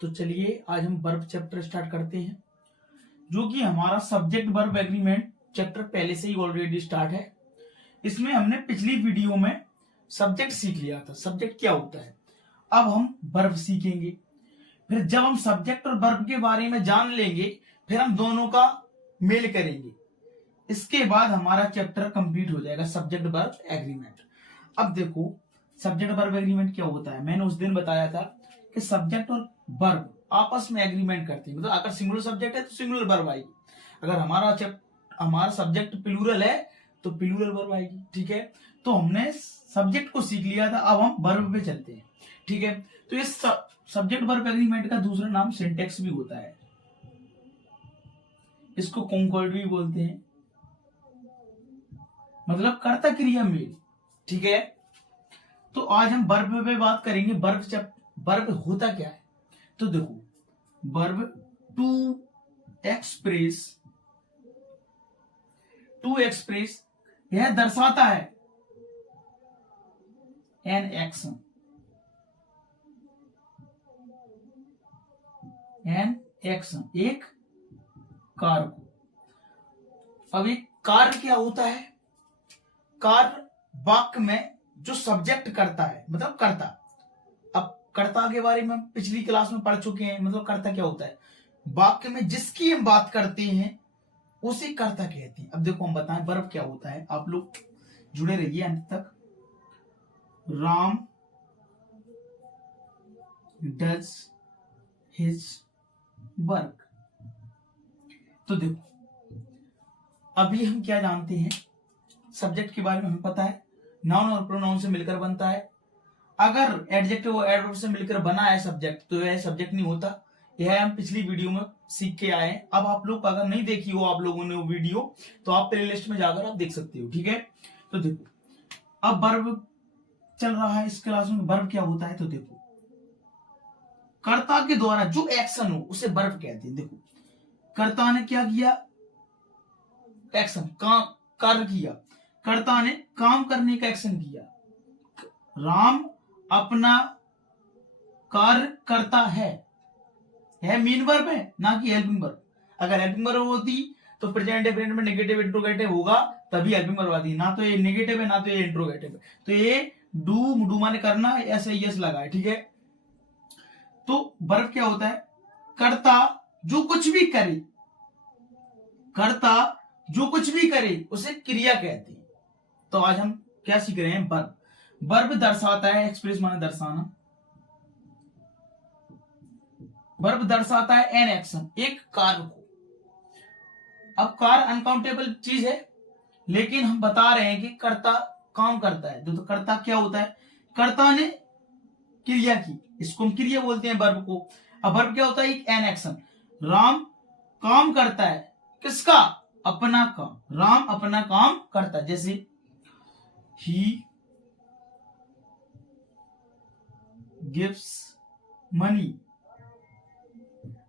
तो चलिए आज हम वर्ब चैप्टर स्टार्ट करते हैं, जो कि हमारा सब्जेक्ट वर्ब एग्रीमेंट चैप्टर पहले से ही ऑलरेडी स्टार्ट है। इसमें हमने पिछली वीडियो में सब्जेक्ट सीख लिया था, सब्जेक्ट क्या होता है। अब हम वर्ब सीखेंगे। फिर जब हम सब्जेक्ट और वर्ब के बारे में जान लेंगे, फिर हम दोनों का मेल करेंगे। इसके बाद हमारा चैप्टर कंप्लीट हो जाएगा, सब्जेक्ट वर्ब एग्रीमेंट। अब देखो सब्जेक्ट वर्ब एग्रीमेंट क्या होता है। मैंने उस दिन बताया था कि सब्जेक्ट और वर्ब आपस में एग्रीमेंट करते हैं। मतलब अगर सिंगुलर सब्जेक्ट है तो सिंगुलर वर्ब आएगी, अगर हमारा सब्जेक्ट प्लूरल है तो प्लूरल वर्ब आएगी। ठीक है, तो हमने सब्जेक्ट को सीख लिया था, अब हम वर्ब पे चलते हैं। ठीक है, तो इस सब्जेक्ट वर्ब एग्रीमेंट का दूसरा नाम सिंटेक्स भी होता है, इसको कॉन्कॉर्ड भी बोलते हैं, मतलब कर्ता क्रिया मेल। ठीक है, तो आज हम वर्ब पे बात करेंगे। वर्ब होता क्या है, तो देखो वर्ब टू एक्सप्रेस यह दर्शाता है एन एक्शन, एक कार्य को। अब एक कार्य क्या होता है, कार्य वाक्य में जो सब्जेक्ट करता है, मतलब कर्ता। अब कर्ता के बारे में पिछली क्लास में पढ़ चुके हैं। मतलब कर्ता क्या होता है, वाक्य में जिसकी हम बात करते हैं उसे कर्ता कहते हैं। अब देखो हम बताएं वर्ब क्या होता है, आप लोग जुड़े रहिए अंत तक। Ram does his work. तो देखो अभी हम क्या जानते हैं, सब्जेक्ट के बारे में हमें पता है, नाउन और प्रोनाउन से मिलकर बनता है। अगर एडजेक्टिव और एडवर्ब से मिलकर बना है सब्जेक्ट, तो यह सब्जेक्ट नहीं होता। यह हम पिछली वीडियो में सीख के आए हैं। अब आप लोग अगर नहीं देखी हो आप लोगों ने वो वीडियो, तो आप प्लेलिस्ट में जाकर आप देख सकते हो। ठीक है, तो देखो अब वर्ब चल रहा है इस क्लास में। वर्ब क्या होता है, तो देखो कर्ता के द्वारा जो एक्शन हो उसे वर्ब कहते हैं। देखो कर्ता ने क्या किया, एक्शन, काम, कार्य किया। कर्ता ने काम करने का एक्शन किया। राम अपना कार्य करता है, यह मेन वर्ब है, ना कि हेल्पिंग वर्ब। अगर हेल्पिंग वर्ब होती तो प्रेजेंट डेफिनेट में नेगेटिव इंट्रोगेटिव होगा, तभी हेल्पिंग वर्ब आती। ना तो ये नेगेटिव है ना तो ये इंट्रोगेटिव है। तो ये डू माने करना, ऐसे यस लगा है। ठीक है, तो वर्ब क्या होता है, कर्ता जो कुछ भी करे, कर्ता जो कुछ भी करे उसे क्रिया कहते हैं। तो आज हम क्या सीख रहे हैं, वर्ब। वर्ब दर्शाता है, एक्सप्रेस माने दर्शाना। वर्ब दर्शाता है एन एक्शन, एक कार्य को। अब कार्य अनकाउंटेबल चीज है, लेकिन हम बता रहे हैं कि कर्ता काम करता है। तो कर्ता क्या होता है, कर्ता ने क्रिया की, इसको हम क्रिया बोलते हैं वर्ब को। अब वर्ब क्या होता है, एक एन एक्शन। राम काम करता है, किसका, अपना काम। राम अपना काम करता है, जैसे ही गिव्स मनी।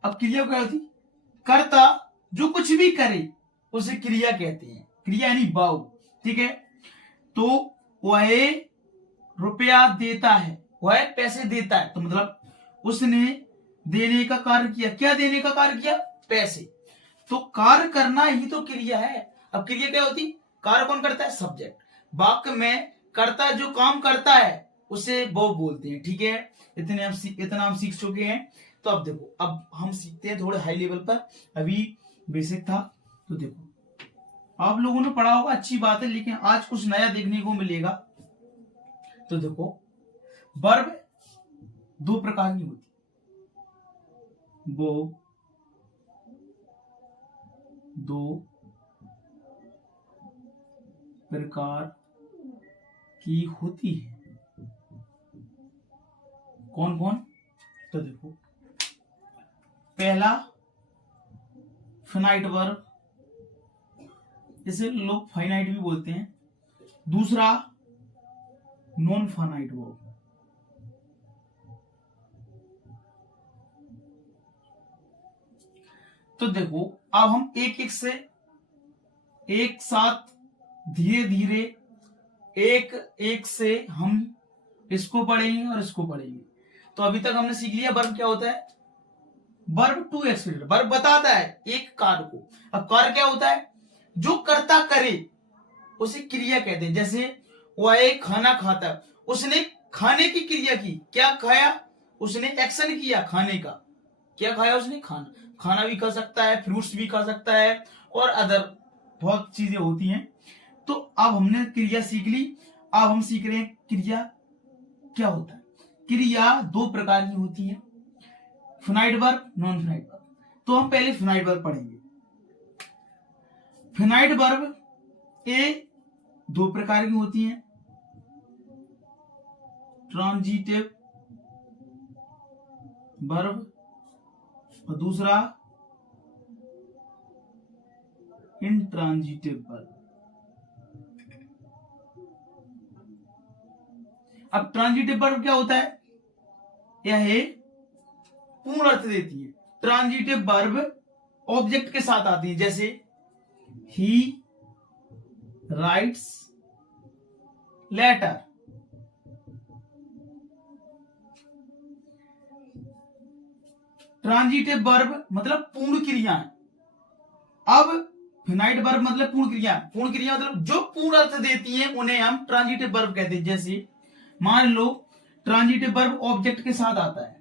अब क्रिया क्या होती, कर्ता जो कुछ भी करे उसे क्रिया कहते हैं, क्रिया यानी भाव। ठीक है, तो वह रुपया देता है, वह पैसे देता है, तो मतलब उसने देने का कार्य किया। क्या देने का कार्य किया, पैसे। तो कार्य करना ही तो क्रिया है। अब क्रिया क्या होती, कार्य कौन करता है, सब्जेक्ट। वाक्य में कर्ता जो काम करता है उसे वो बोलते हैं। ठीक है, इतना हम सीख चुके हैं। तो अब देखो, अब हम सीखते हैं थोड़े हाई लेवल पर, अभी बेसिक था। तो देखो आप लोगों ने पढ़ा होगा, अच्छी बात है, लेकिन आज कुछ नया देखने को मिलेगा। तो देखो वर्ब दो प्रकार की होती, वो दो प्रकार की होती है। कौन कौन, तो देखो पहला फिनाइट वर्ब, इसे लोग फाइनाइट भी बोलते हैं। दूसरा नॉन फाइनाइट वर्ब। तो देखो अब हम एक साथ धीरे धीरे एक से हम इसको पढ़ेंगे और इसको पढ़ेंगे। तो अभी तक हमने सीख लिया वर्ब क्या होता है, वर्ब टू एक्सप्लेन, वर्ब बताता है एक कार्य को। अब कार्य क्या होता है? जो कर्ता करे उसे क्रिया कहते हैं। जैसे वह एक खाना खाता, उसने खाने की क्रिया की, क्या खाया? उसने एक्शन किया खाने का। क्या खाया उसने? खाना। खाना भी खा सकता है, फ्रूट्स भी खा सकता है, और अदर बहुत चीजें होती हैं। तो अब हमने क्रिया सीख ली। अब हम सीख रहे हैं क्रिया क्या होता है। क्रिया दो प्रकार की होती है, finite verb, non finite verb. तो हम पहले फिनाइट वर्ब पढ़ेंगे। फिनाइट वर्ब ए दो प्रकार की होती हैं, ट्रांजिटिव वर्ब और दूसरा इंट्रांजिटिव वर्ब। अब ट्रांजिटिव वर्ब क्या होता है? यह पूर्ण अर्थ देती है। ट्रांजिटिव वर्ब ऑब्जेक्ट के साथ आती है। जैसे ही राइट्स लेटर। ट्रांजिटिव वर्ब मतलब पूर्ण क्रियाएं। अब फिनाइट वर्ब मतलब पूर्ण क्रिया। पूर्ण क्रिया मतलब जो पूर्ण अर्थ देती हैं उन्हें हम ट्रांजिटिव वर्ब कहते हैं। जैसे मान लो ट्रांजिटिव वर्ब ऑब्जेक्ट के साथ आता है,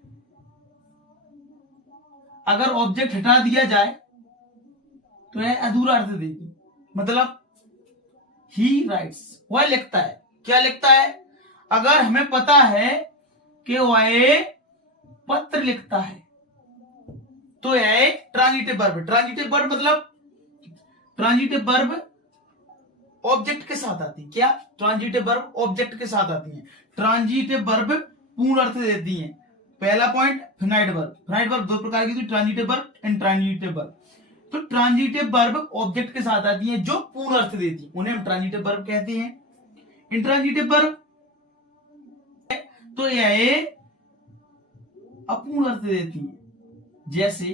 अगर ऑब्जेक्ट हटा दिया जाए तो यह अधूरा अर्थ देगी। मतलब ही राइट्स, वह लिखता है। क्या लिखता है? अगर हमें पता है कि वह पत्र लिखता है तो यह ट्रांजिटिव वर्ब। ट्रांजिटिव वर्ब मतलब ट्रांजिटिव वर्ब ऑब्जेक्ट के साथ आती है। क्या? ट्रांजिटिव वर्ब ऑब्जेक्ट के साथ आती है। ट्रांजिटिव वर्ब पूर्ण अर्थ देती है। पहला point finite verb. Finite verb दो प्रकार की, ट्रांजिटिव वर्ब, इंट्रांजिटिव वर्ब। तो ट्रांजिटिव वर्ब ऑब्जेक्ट के साथ आती है जो पूर्ण अर्थ देती है, उन्हें हम ट्रांजिटिव वर्ब कहते हैं। इंट्रांजिटिव वर्ब तो यह अपूर्ण अर्थ देती है। जैसे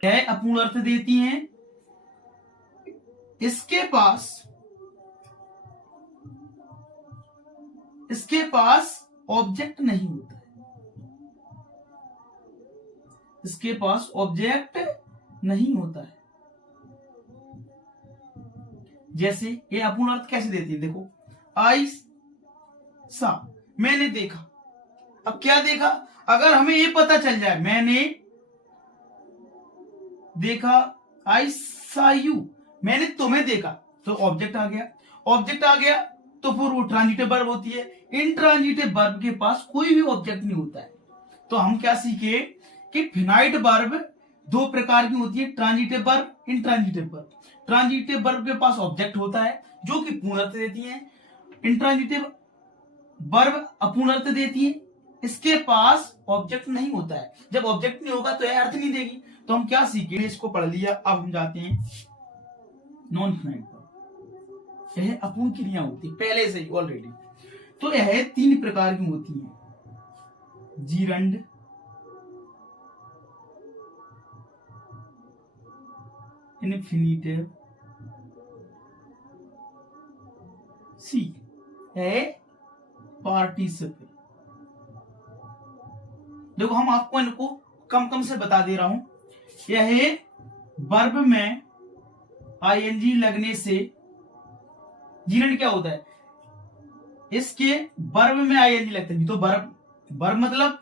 यह अपूर्ण अर्थ देती हैं, इसके पास ऑब्जेक्ट नहीं होता है। इसके पास ऑब्जेक्ट नहीं होता है। जैसे ये अपूर्ण अर्थ कैसे देती है? देखो, आई सा, मैंने देखा। अब क्या देखा? अगर हमें ये पता चल जाए मैंने देखा, आई सा यू, मैंने तुम्हें देखा, तो ऑब्जेक्ट आ गया। ऑब्जेक्ट आ गया तो फिर वो ट्रांजिटिव वर्ब होती है। इंट्रांजिटिव वर्ब के पास कोई भी ऑब्जेक्ट नहीं होता है। तो हम क्या सीखे कि फिनाइट वर्ब दो प्रकार की होती है, transitive verb, intransitive verb. Transitive verb के पास ऑब्जेक्ट होता है जो कि पूर्ण अर्थ देती है। इंट्रांजिटिव वर्ब अपूर्ण अर्थ देती है, इसके पास ऑब्जेक्ट नहीं होता है। जब ऑब्जेक्ट नहीं होगा तो यह अर्थ नहीं देगी। तो हम क्या सीखे? इसको पढ़ लिया। अब हम जाते हैं नॉन फिनाइट वर्ब। यह अपूर्ण क्रिया होती है पहले से ही ऑलरेडी। तो यह तीन प्रकार की होती है, जीरंड, इन्फिनिटिव, सी है पार्टिसिपल। देखो हम आपको इनको कम कम से बता दे रहा हूं। यह वर्ब में आईएनजी लगने से जीरंड क्या होता है? इसके वर्ब में आईएनजी लगता है। तो वर्ब मतलब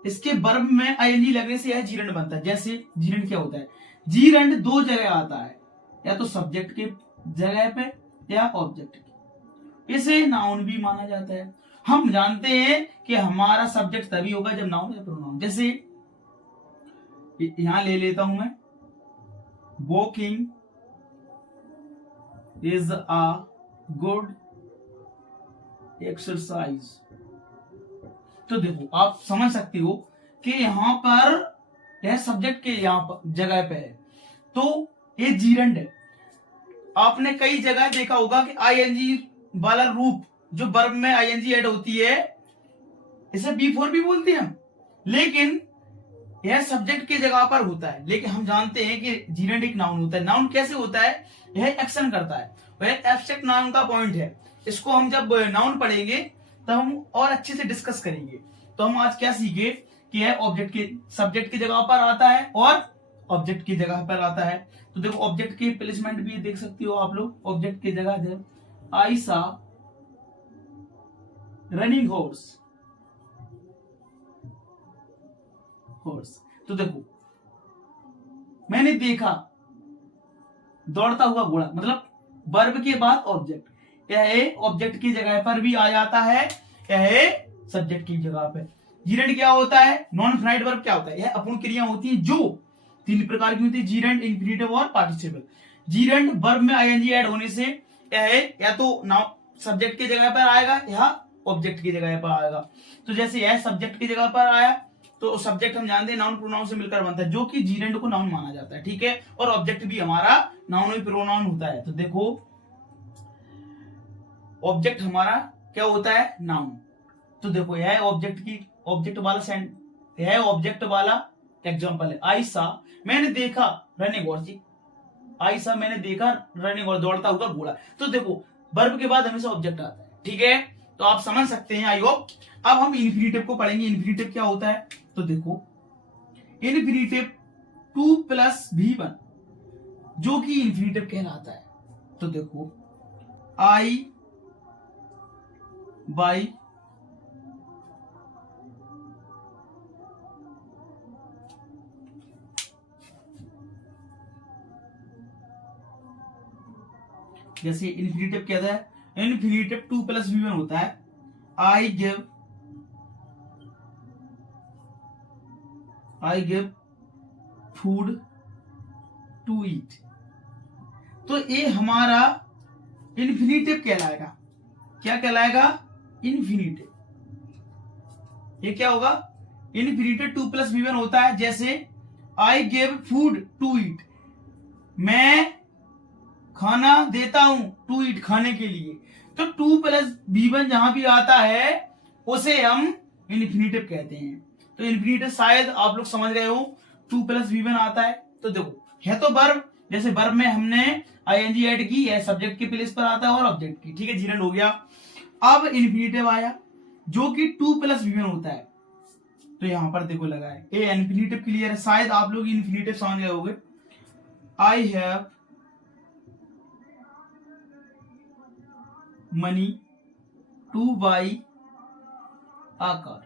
इसके वर्ब में आईएनजी लगने से यह जीरंड बनता है। जैसे जीरंड क्या होता है? जीरंड दो जगह आता है, या तो सब्जेक्ट के जगह पे या ऑब्जेक्ट की। इसे नाउन भी माना जाता है। हम जानते हैं कि हमारा सब्जेक्ट तभी होगा जब नाउन या प्रोनाउन। जैसे यहां ले लेता हूं मैं, walking is a good exercise. तो देखो आप समझ सकते हो कि यहां पर यह सब्जेक्ट के यहां पर जगह पे है, तो ये जीरंड है। आपने कई जगह देखा होगा कि आईएनजी वाला रूप जो वर्ब में आईएनजी ऐड होती है, इसे बी4 भी बोलते हैं हम, लेकिन यह सब्जेक्ट की जगह पर होता है। लेकिन हम जानते हैं कि जीरंड एक नाउन होता है। नाउन कैसे होता है? यह एक्शन करता है, वह एब्स्ट्रैक्ट नाउन का पॉइंट है। इसको हम जब नाउन पढ़ेंगे तब हम और अच्छे से डिस्कस करेंगे। तो हम आज क्या सीखे कि यह ऑब्जेक्ट के सब्जेक्ट की जगह पर आता है और ऑब्जेक्ट की जगह पर आता है। तो देखो ऑब्जेक्ट की प्लेसमेंट भी देख सकते हो आप लोग। ऑब्जेक्ट की जगह दे आई सा रनिंग हॉर्स। तो देखो मैंने देखा दौड़ता हुआ घोड़ा, मतलब वर्ब के बाद ऑब्जेक्ट। यह ऑब्जेक्ट की जगह पर भी आ जाता है, यह सब्जेक्ट की जगह पे। जीरेंड क्या होता है? नॉन फाइनाइट वर्ब क्या होता है? यह अपूर्ण क्रिया होती है जो 3 प्रकार की होती है, जीरेंड, इंफिनिटिव और पार्टिसिपल। जीरेंड वर्ब में आईएनजी ऐड होने से यह या तो नाउन सब्जेक्ट की जगह पर आएगा या ऑब्जेक्ट की जगह पर आएगा। तो जैसे यह सब्जेक्ट की जगह पर आया तो सब्जेक्ट हम जानते हैं नाउन प्रोनाउन से मिलकर बनता है, जो कि जीरेंड को नाउन माना जाता है, ठीक है। और ऑब्जेक्ट भी हमारा नाउन और प्रोनाउन होता है। तो देखो ऑब्जेक्ट हमारा क्या होता है? नाउन। तो देखो यह ऑब्जेक्ट वाला एग्जांपल है। आई सा मैंने देखा रनिंग हॉर्स। आई सा मैंने देखा रनिंग हॉर्स, दौड़ता हुआ घोड़ा। तो देखो वर्ब के बाद हमेशा ऑब्जेक्ट आता है, ठीक है। तो आप समझ सकते हैं, आई होप। अब हम इन्फिनिटिव को पढ़ेंगे। इन्फिनिटिव क्या होता है? तो देखो इन्फिनिटिव 2 + V1 जो कि इन्फिनिटिव कहलाता है। तो देखो आई बाई जैसे इन्फिनिटिव क्या था? इन्फिनिटिव 2 + V1 होता है। I give food to eat. तो ये हमारा इन्फिनिटिव कहलाएगा। क्या कहलाएगा? इन्फिनिटिव। ये क्या होगा? इन्फिनिटिव 2 + V1 होता है। जैसे I give food to eat, मैं खाना देता हूं, टू ईट खाने के लिए। तो 2 + V1 जहां भी आता है उसे हम इन्फिनिटिव कहते हैं। तो इन्फिनिटिव शायद आप लोग समझ गए हो, 2 + V1 आता है। तो देखो है तो वर्ब, जैसे वर्ब में हमने आईएनजी ऐड की है, सब्जेक्ट के प्लेस पर आता है और ऑब्जेक्ट की, ठीक है, जीरेंड हो गया। अब इन्फिनिटिव आया जो कि 2 + V1 होता है। तो यहां पर देखो लगा है ए इन्फिनिटिव क्लियर है, शायद आप लोग इन्फिनिटिव समझ गए होंगे। I have money to buy a car.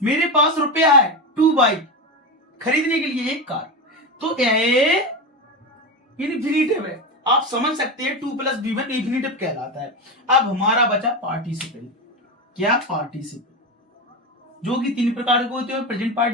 मेरे पास रुपया है टू बाई खरीदने के लिए एक कार। तो यह इन्फिनिटिव है, आप समझ सकते हैं। 2 + V1 इन्फिनिटिव कहलाता है। अब हमारा बचा पार्टिसिपल। क्या? पार्टिसिपल जो कि 3 प्रकार के होते हैं, प्रेजेंट पार्टिसिपल